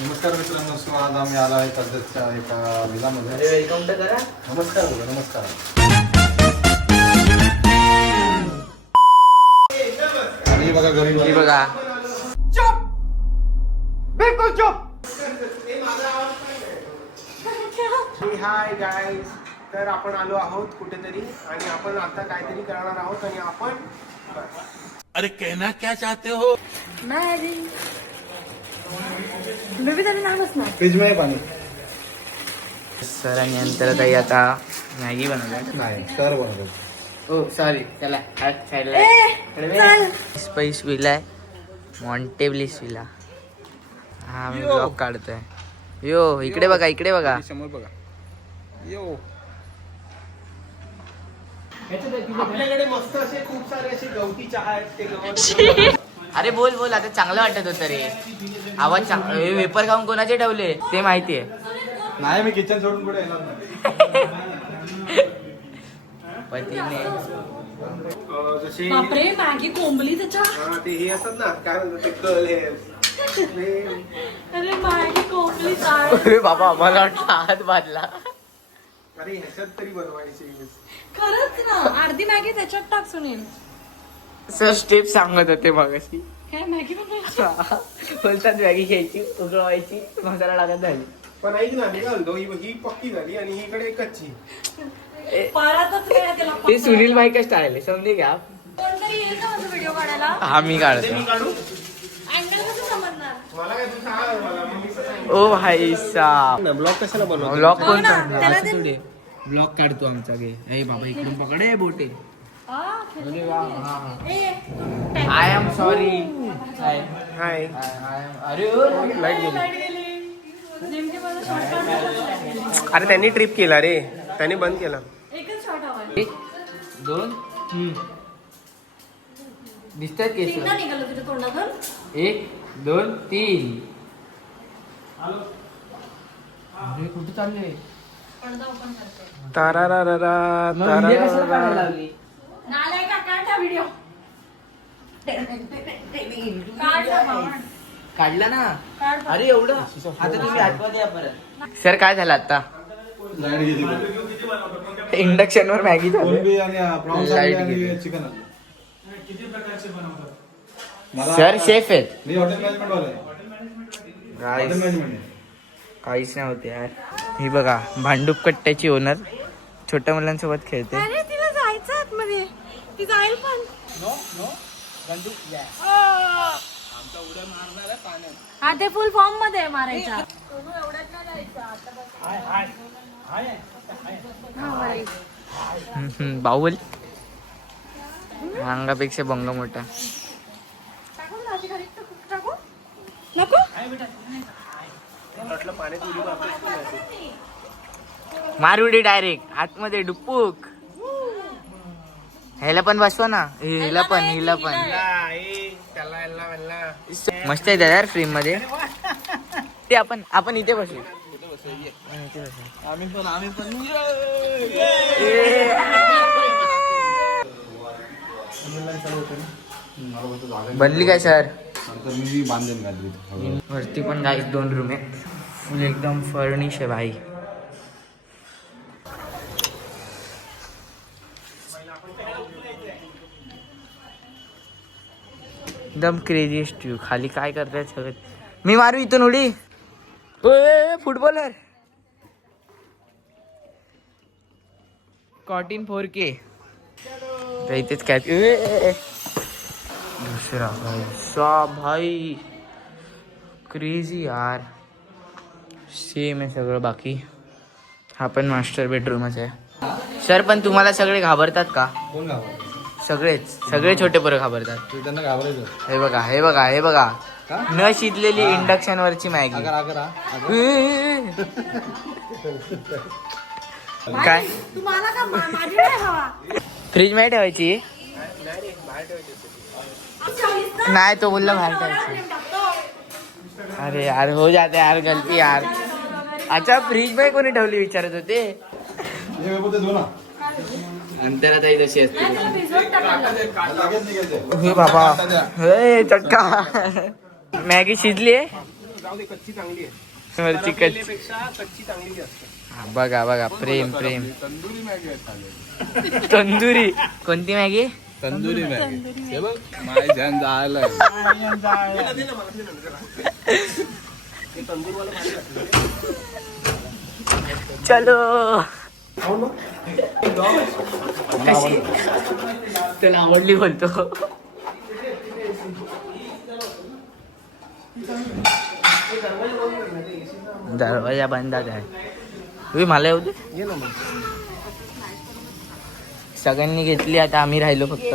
नमस्कार मित्रांनो, सो आज आम्ही आलो आहे कर्जतच्या एका विलामध्ये. वेलकम तर करा. नमस्कार बोला. नमस्कार. आणि बघा घरी ही बघा. चुप, बिलकुल चुप. हाय गाईज, तर आपण आलो आहोत कुठेतरी आणि आपण आता काहीतरी करणार आहोत आणि आपण अरे कहना क्या चाहते हो? फ्रीज मध्ये पाणी सर आणि नंतर ताई आता मॅगी बनवल्या. नाही, सर बनवतो. हो सॉरी, चला साईडला. स्पाइस विला आहे, मॉन्टेब्लिस विला. हा मी ब्लॉग काढतोय. यो इकडे बघा, इकडे बघा. समोर बघा. यो आपल्याकडे मस्त असे खूप सारे असे गवती चहा आहेत. ते गवत अरे बोल बोल, आता चांगलं वाटत होतं रे. आवाज वेपर खाऊन कोणाचे ठेवले ते माहितीये. नाही, मी किचन सोडून कुठे येणार नाही. पतीने जसे बापरे, मॅगी कोंबली त्याच्या. हा, ते हे असतात ना, काय म्हणतात ते कर्ल हेअर. अरे मॅगी कोंबली काय. अरे बाबा, मला वाटलं हात बांधला. अरे ह्याच्यात तरी बनवायची. खरंच ना, अर्धी मॅगी त्याच्यात टाक सुनील. सर स्टेप सांगत होते मगाशी. काय मॅगी बनवायची. बोलतात मॅगी घ्यायची, उकळवायची, मसाला टाकत झाली. पण ऐक ना, मी काय म्हणतो, ही पक्की झाली आणि ही इकडे कच्ची. परतच वेळ त्याला ते पकडा. सुनील भाई का स्टाईल आहे, समजे घ्या. कोणतरी येईल का माझा व्हिडिओ काढायला. हा मी ते काढतो. मी काढू. अँगल कसं समजणार. मला काय तू सांग मला, मग मी कसं ओ भाई साहब, ब्लॉग कशाला बनवतो? ब्लॉग कोण हो ना, काढणार? त्याला असं ते- थोडी. ब्लॉग काढतो आमचा गे. अरे बाबा, इकडून पकडे बोटे. हा, खेळली. अरे वा, हा, हा. ए, आय एम सॉरी. हाय. अरे लाईट गेली. लाईट गेली. नेमके माझा शॉर्ट काढ. अरे त्यांनी ट्रिप केला रे, त्यांनी बंद केला. एकच शॉर्ट हवाय. 1 2 दिसतात केस. तीनदा निघालं तुझ्या तोंडातून. 1 2 3. अरे कुठे चालले? पडदा ओपन करते. तारारारारा, मग व्हिडिओ कशाला काढायला तारारारा. लावली? नालाय का, काढ हा व्हिडिओ. काढ हा भावना. काढला ना. काढ बघ. अरे एवढं आता तुम्ही आठवत या परत. सर काय झालं आता? लाईट गेली. इंडक्शन वर मॅगी झाली. कोलंबी आणि प्रॉन्स लाईट आणि गेली. चिकन आणलं. सर शेफ आहेत. मी हॉटेल मॅनेजमेंट वाला आहे. हॉटेल मॅनेजमेंट आहे. काहीच नाही होते यार. ही बघा, भांडूप कट्ट्याची ओनर छोट्या मुलांसोबत खेळते. अरे तिला जायचं आतमध्ये. ती जाईल पण. हा, ते फुल फॉर्म मध्ये आहे मारायचा. बाहुबली अंगापेक्षा बंग मोठा. नको. मार उडी डायरेक्ट आतमध्ये डुप्पूक. ह्याला पण बसवा ना. हिला पण, हिला पण. मस्त आहे यार फ्रेम मध्ये. ते आपण इथे बसू. इथे बसू. आम्ही पण बनली काय सर? नंतर मी बांधेन काहीतरी. वरती पण गाईस 2 रूम आहेत. फुल एकदम फर्निश आहे भाई. एकदम क्रेझीएस्ट व्ह्यू. खाली काय करतायत सगळं. मी मारू इथून उडी. फुटबॉलर. कॉटिन 4K. इथेच काय दुसरा भाई भाई क्रेझी यार. सेम आहे सगळं बाकी. हा पण मास्टर बेडरूमच आहे. सर पण तुम्हाला सगळे घाबरतात का? कोण घाबरतो? सगळे छोटे पोरं घाबरतात. तू त्यांना घाबरायचं. हे बघा, हे बघा, हे बघा. का? न शिजलेली इंडक्शन वरची मॅगी. आगर काय तुम्हाला का माझी नाही हवा. फ्रीज मध्ये ठेवायची? नाही, तो बोलला बाहेर ठेवायची. अरे यार, हो जाते यार गलती यार. अच्छा, फ्रीज मध्ये कोणी ठेवली विचारत होते. अंतरा ताई तशी असते. हे बाबा, हे चटका. मॅगी शिजली आहे. जाऊ दे, कच्ची चांगली आहे. वरची कच्ची. तळलेल्यापेक्षा कच्ची चांगली असते. बघा बघा, प्रेम प्रेम. तंदुरी मॅगी आहे चालेल. तंदुरी कोणती मॅगी? तंदुरी मॅगी हे बघ माझ्या ध्यान जायला ते तंदूरवाला भारी लागतं. चलो. खाऊ ना? कशी तुला आवडली बोलतो. दरवाजा बंद आहे. तुम्ही मला येऊ दे. ये ना मग. सगळ्यांनी घेतली, आता आम्ही राहिलो फक्त.